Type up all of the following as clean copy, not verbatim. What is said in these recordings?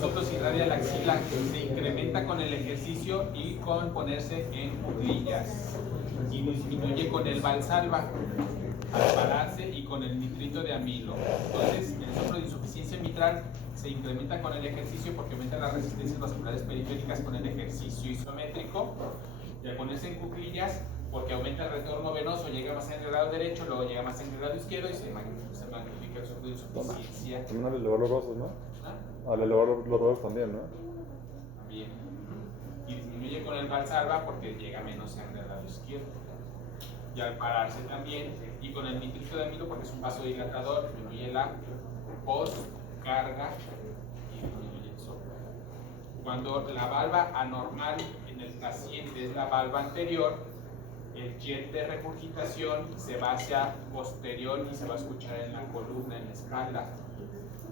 Soplo se irradia la axila, se incrementa con el ejercicio y con ponerse en cuclillas. Y disminuye con el Valsalva al pararse y con el nitrito de amilo. Entonces, el soplo de insuficiencia mitral se incrementa con el ejercicio porque aumenta las resistencias vasculares periféricas con el ejercicio isométrico. Y al ponerse en cuclillas, porque aumenta el retorno venoso, llega más en el lado derecho, luego llega más en el lado izquierdo y se magnifica el soplo de insuficiencia. También al elevar los brazos, ¿no? ¿Ah? Al elevar los brazos también, ¿no? También. Y disminuye con el Valsalva porque llega menos sangre al lado izquierdo. Y al pararse también, y con el nitrito de amilo porque es un vasodilatador, disminuye la postcarga y disminuye el soplo. Cuando la valva anormal en el paciente es la valva anterior, el jet de regurgitación se va hacia posterior y se va a escuchar en la columna, en la espalda.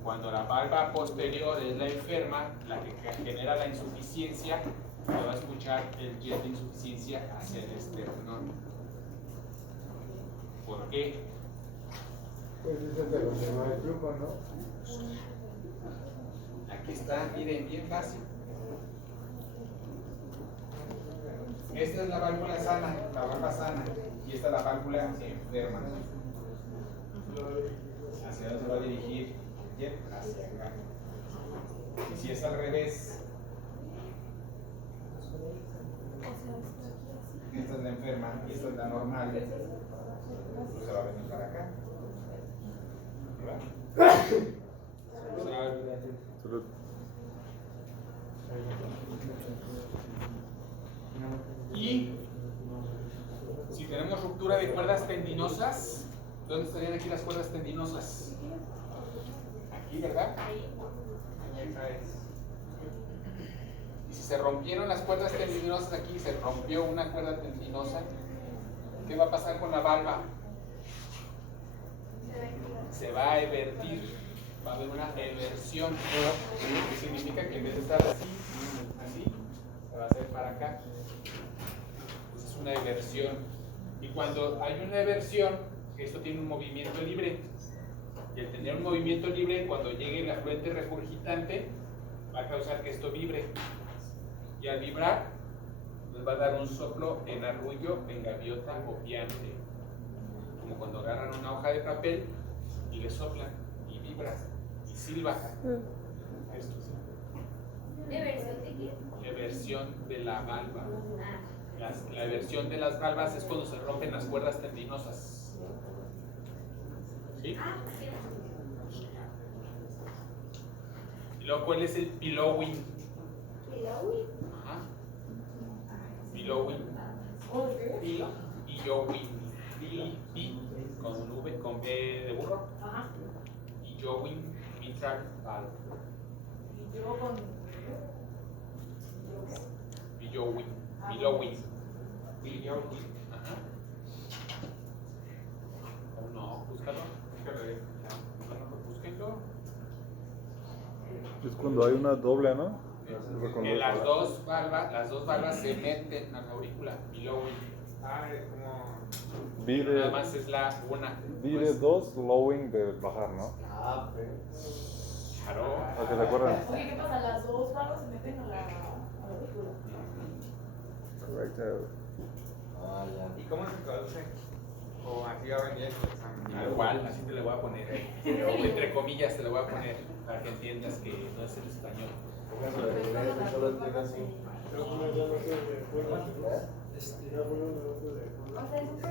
Cuando la valva posterior es la enferma, la que genera la insuficiencia, se va a escuchar el jet de insuficiencia hacia el esternón. ¿Por qué? Pues eso es de lo que va el flujo, ¿no? Aquí está, miren, bien fácil. Esta es la válvula sana, la valva sana, y esta es la válvula enferma. ¿Hacia dónde se va a dirigir? Jet hacia acá. Y si es al revés, esta es la enferma y esta es la normal, pues se va a venir para acá. ¿Verdad? Salud. Y si tenemos ruptura de cuerdas tendinosas, ¿dónde estarían aquí las cuerdas tendinosas? Aquí, ¿verdad? Esa es. Y si se rompieron las cuerdas tendinosas aquí, se rompió una cuerda tendinosa, ¿qué va a pasar con la valva? Se va a evertir, va a haber una eversión, que significa que en vez de estar así, se va a hacer para acá. Es una eversión. Y cuando hay una eversión, esto tiene un movimiento libre. Y al tener un movimiento libre, cuando llegue el afluente regurgitante, va a causar que esto vibre. Y al vibrar, nos va a dar un soplo en arrullo, en gaviota o piante. Como cuando agarran una hoja de papel y le soplan y vibra y silba. Esto sí. ¿Eversión de qué? Eversión de la valva. La eversión de las valvas es cuando se rompen las cuerdas tendinosas. ¿Sí? Y luego, ¿cuál es el billowing? Ajá. Billowing. Billowing. Bi con V, con B de burro. Billowing mitral valve. Billowing. Billowing. Billowing. Ajá. No, búscalo. Búsquenlo. Es cuando hay una doble, ¿no? Que las dos valvas se meten a la aurícula. Billowing. Es como... B Nada de, más es la una. B de Pues, 2, lowing de bajar, ¿no? claro. ¿A que se acuerdan? Oye, ¿qué pasa? Las dos barras se meten a la aurícula. Correcto. ¿Y cómo se traduce? O así va a venir el examen. Igual, así te lo voy a poner. O entre comillas te lo voy a poner para que entiendas que no es el español.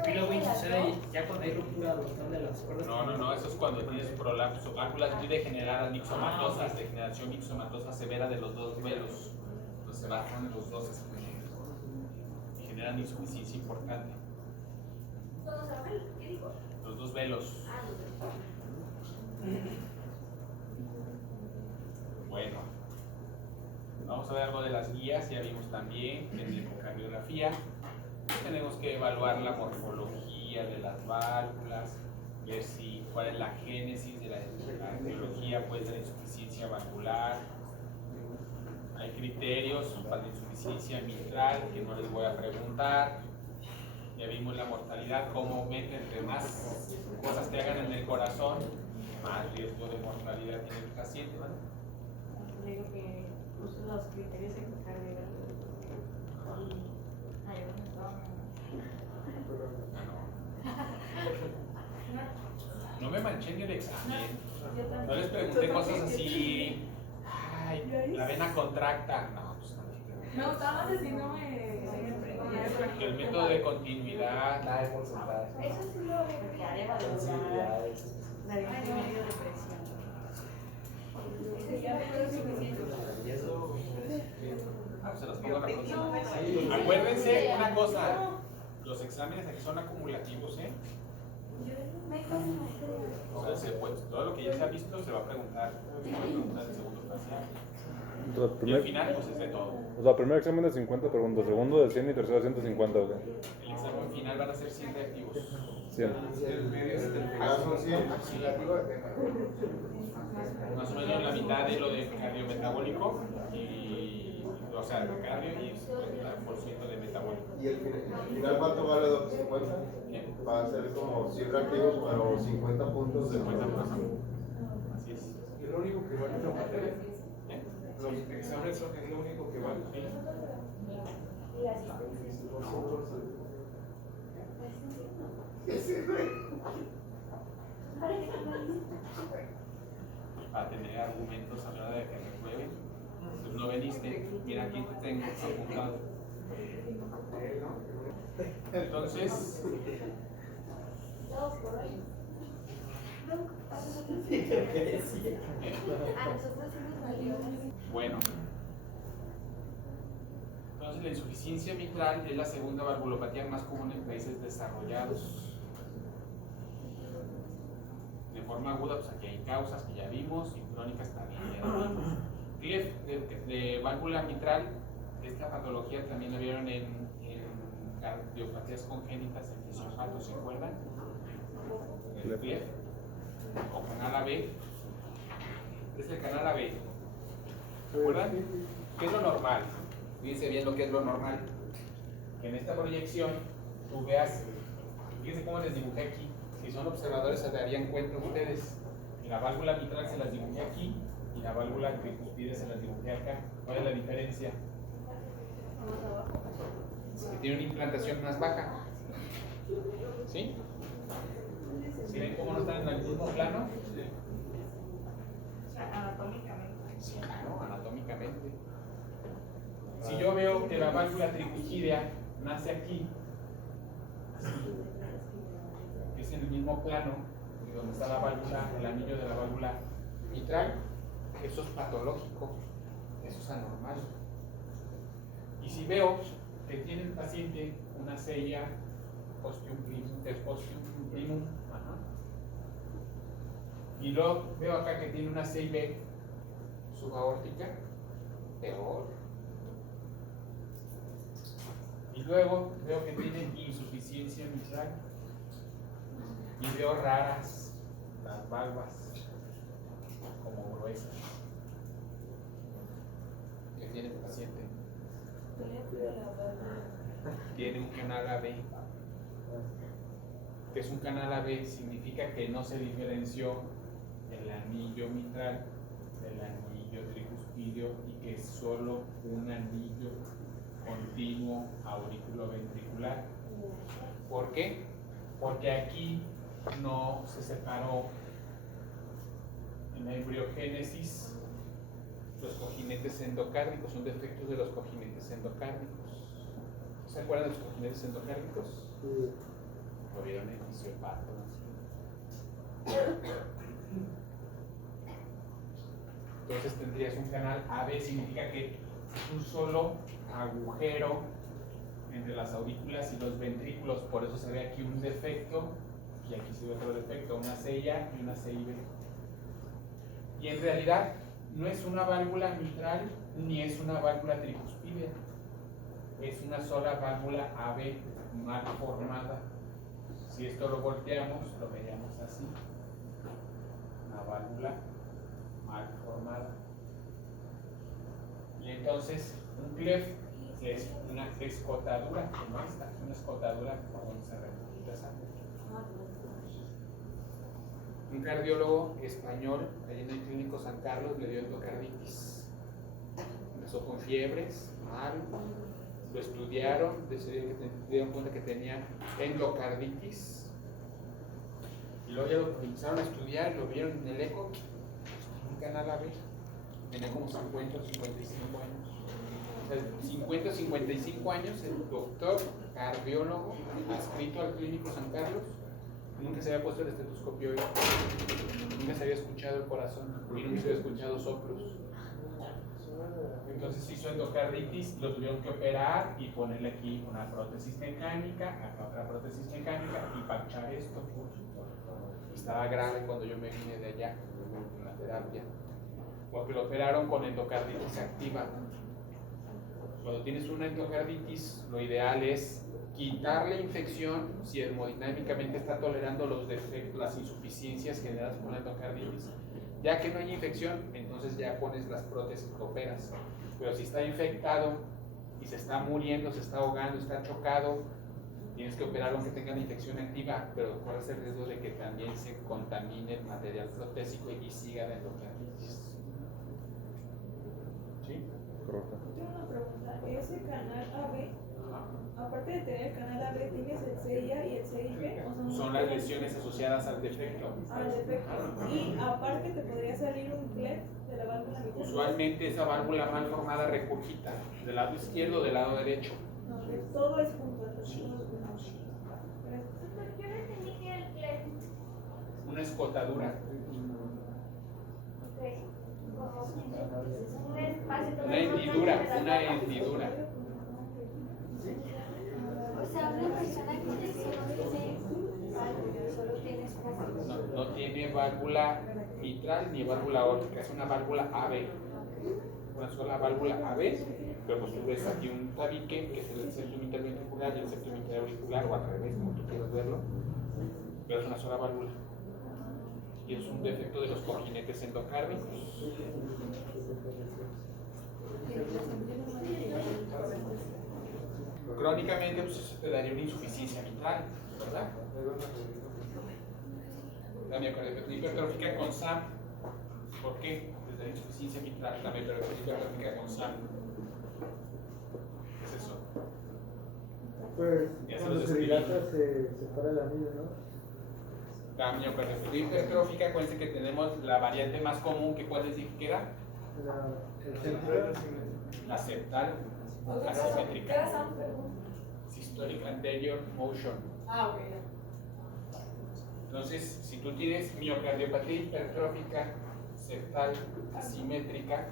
Billowing sucede ya cuando hay ruptura total de las cuerdas. No, eso es cuando tienes prolapso, válvulas muy degeneradas, mixomatosas, degeneración mixomatosa severa de los dos velos. Entonces se bajan los dos y generan insuficiencia importante. ¿Qué dijo? Los dos velos. Bueno, vamos a ver algo de las guías. Ya vimos también en la ecocardiografía. Tenemos que evaluar la morfología de las válvulas, ver cuál es la génesis de la etiología pues, de la insuficiencia valvular. Hay criterios para la insuficiencia mitral que no les voy a preguntar. Ya vimos la mortalidad, cómo aumenta entre más cosas te hagan en el corazón, más riesgo de mortalidad tiene el paciente, ¿vale? Le digo que los criterios cardiológicos. Ay, No me manché en el examen. No les pregunté cosas así. Ay, la vena contracta. No, pues no. Me gustaba decir, no me. Que el método de continuidad. Nada de porcentaje. Eso sí lo Porque área valvular, Sensibilidades. la de medio de presión. ese ya fue suficiente. Y eso. Se los pongo la próxima. Acuérdense una cosa. Los exámenes aquí son acumulativos, ¿eh? O sea, todo lo que ya se ha visto se va a preguntar. Se va a preguntar en segundo parcial. O sea, Y al final, pues es de todo. o sea, primer examen de 50 preguntas, segundo de 100 y tercero de 150, ¿ok? El examen final van a ser 100 reactivos. 100. El medio son 100. Más o menos la mitad de lo de cardiometabólico y, o sea, de cardio y 50% de metabólico. ¿Y el final cuánto vale 250? ¿Bien? Va a ser como 100 reactivos, pero 50 puntos de 50%. Así es. Es lo único que vale la materia. ¿Bien? Los exámenes son es lo único que vale. Sí. Para tener argumentos a la hora de que reprueben. Pues no veniste, mira aquí te tengo apuntado. Entonces, bueno. Entonces la insuficiencia mitral es la segunda valvulopatía más común en países desarrollados. De forma aguda, pues aquí hay causas que ya vimos, y crónicas también ya vimos. Clef de válvula mitral, esta patología también la vieron en cardiopatías congénitas en fisiopatía, ¿se acuerdan? El clef o canal AB. Es el canal AB. ¿Se acuerdan? ¿Qué es lo normal? Fíjense bien lo que es lo normal. Que en esta proyección tú veas, fíjense cómo les dibujé aquí. Si son observadores se darían cuenta ustedes. Y la válvula mitral se las dibujé aquí y la válvula tricuspide se las dibujé acá. ¿Cuál es la diferencia? Que tiene una implantación más baja. ¿Sí? ¿Sí ven cómo no están en el mismo plano? O sea, anatómicamente. Sí, claro, anatómicamente. Si yo veo que la válvula tricuspidea nace aquí, así, que es en el mismo plano de donde está la válvula, el anillo de la válvula mitral, eso es patológico, eso es anormal. Y si veo que tiene el paciente una sella ostium primum, y luego veo acá que tiene una CIB subaórtica, peor. Y luego veo que tiene insuficiencia mitral y veo raras las valvas como gruesas. ¿Qué tiene el paciente? Tiene un canal AB. ¿Qué es un canal AB? Significa que no se diferenció el anillo mitral del anillo tricuspidio y que es solo un anillo continuo auriculoventricular. ¿Por qué? Porque aquí no se separó en la embriogénesis los cojinetes endocárdicos, son defectos de los cojinetes endocárdicos. ¿Se acuerdan de los cojinetes endocárdicos? Lo vieron en fisiopato. Entonces tendrías un canal AB, significa que es un solo agujero entre las aurículas y los ventrículos, por eso se ve aquí un defecto y aquí se ve otro defecto, una sella y una CIB. Y en realidad no es una válvula mitral ni es una válvula tricuspidea, es una sola válvula AB mal formada. Si esto lo volteamos, lo veríamos así, una válvula mal formada. Y entonces un clef es una escotadura, como esta, una escotadura por donde se recoge la sangre. Un cardiólogo español, allí en el Clínico San Carlos, le dio endocarditis. empezó con fiebres, mal, lo estudiaron, se dieron cuenta que tenía endocarditis, y luego ya lo comenzaron a estudiar, lo vieron en el eco, un canal AB, tenía como 50 o 55 años. O sea, 50 o 55 años, el doctor cardiólogo adscrito al Clínico San Carlos, nunca se había puesto el estetoscopio, nunca se había escuchado el corazón y nunca se había escuchado soplos. Entonces hizo endocarditis, lo tuvieron que operar y ponerle aquí una prótesis mecánica, acá otra prótesis mecánica y parchar esto. Estaba grave cuando yo me vine de allá en la terapia, porque lo operaron con endocarditis activa. Cuando tienes una endocarditis, lo ideal es quitar la infección si hemodinámicamente está tolerando los defectos, las insuficiencias generadas por la endocarditis. Ya que no hay infección, entonces ya pones las prótesis, lo operas. Pero si está infectado y se está muriendo, se está ahogando, está chocado, tienes que operar aunque tenga la infección activa, pero corres el riesgo de que también se contamine el material protésico y siga la endocarditis. ¿Sí? Correcto. Tengo una pregunta. ¿Ese canal AB, aparte de tener el canal AB, tienes el CIA y el CIG? ¿O Son las lesiones asociadas al defecto. al defecto? Y aparte te podría salir un clef de la válvula mitral. Usualmente esa válvula mal formada recurgita, del lado izquierdo o del lado derecho. No, que todo es junto. Sí. Yo no entendí que el clef. Una escotadura, Ok. Como un espacio. una hendidura. O sea, una persona que no tiene algo, solo tiene espacio. No tiene válvula mitral ni válvula aórtica, es una válvula AB. Una sola válvula AB, pero pues tú ves aquí un tabique que es el septum interventricular y el septum interauricular, o al revés, como tú quieras verlo, pero es una sola válvula. Y es un defecto de los cojinetes endocárdicos. Crónicamente, pues eso te daría una insuficiencia mitral, ¿verdad? La miocardiopatía hipertrófica con SAM. ¿Por qué? Desde la insuficiencia mitral, la miocardiopatía hipertrófica con SAM. ¿Qué es eso? Pues Ya se cuando los se describí. dilata se para el anillo, ¿no? La miocardiopatía hipertrófica, acuérdense que tenemos la variante más común, que ¿cuál les dije que era? El centro. La septal asimétrica. Systolic anterior motion. Ah, ok. Entonces, si tú tienes miocardiopatía hipertrófica septal asimétrica,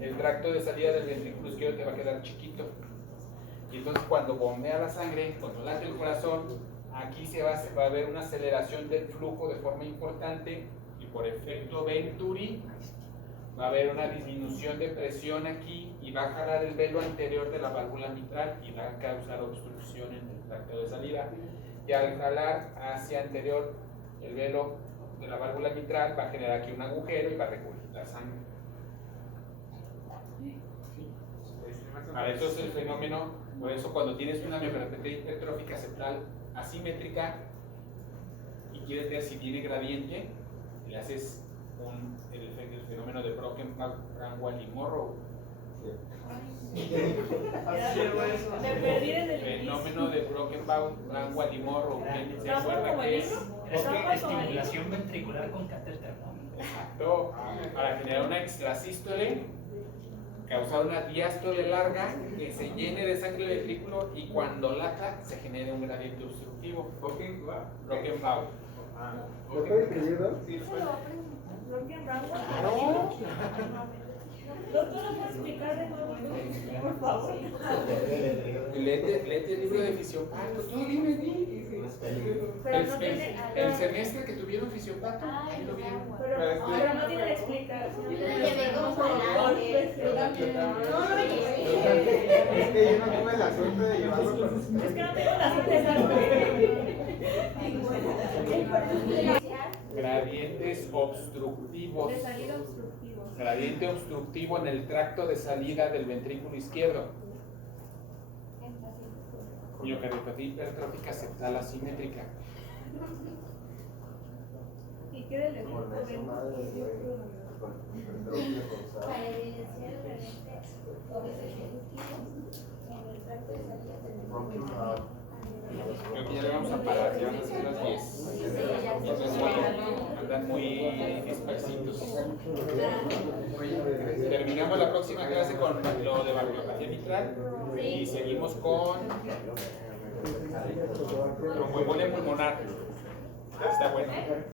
el tracto de salida del ventrículo izquierdo te va a quedar chiquito. Y entonces cuando bombea la sangre, cuando late el corazón, aquí se va a ver una aceleración del flujo de forma importante y por efecto Venturi va a haber una disminución de presión aquí y va a jalar el velo anterior de la válvula mitral y va a causar obstrucción en el tracto de salida. Y al jalar hacia anterior el velo de la válvula mitral va a generar aquí un agujero y va a regurgitar sangre. Ahora, eso es el fenómeno, por eso cuando tienes una miocardiopatía hipertrófica septal asimétrica y quieres ver si tiene gradiente, le haces el fenómeno de Brocken-Brangwall-Morrow. Me perdí en el Fenómeno de Brocken-Brangwall-Morrow. ¿Quién se acuerda qué es? Es que estimulación ventricular con catéter, ¿no? Exacto. Para generar una extrasístole, causar una diástole larga que se llene de sangre el ventrículo y cuando lata se genere un gradiente obstructivo. Brocken-Brangwall. ¿Lo puedes escribir, no? Sí, Eso lo aprendí. Broken Brangwall. claro. Doctor, ¿lo puedes explicar de nuevo? Por favor. Léete el libro de fisiopato. Tú dime. Pero no tiene. El semestre que tuvieron fisiopato, ahí lo vieron. Pero no tiene la explicación. Yo lo llevé como adelante. No lo llevé. Es que yo no tuve la suerte de llevarlo con ustedes. Es que no tengo la suerte. Gradientes obstructivos. De salida obstructivo. Gradiente obstructivo en el tracto de salida del ventrículo izquierdo. Miocardiopatía hipertrófica septal asimétrica. ¿Y qué del efecto? Para evidenciar el gradiente Creo que ya le vamos a parar, ya van a ser las 10. Andan muy dispersitos. Terminamos la próxima clase con lo de valvulopatía mitral y seguimos con tromboembolia pulmonar. Está bueno.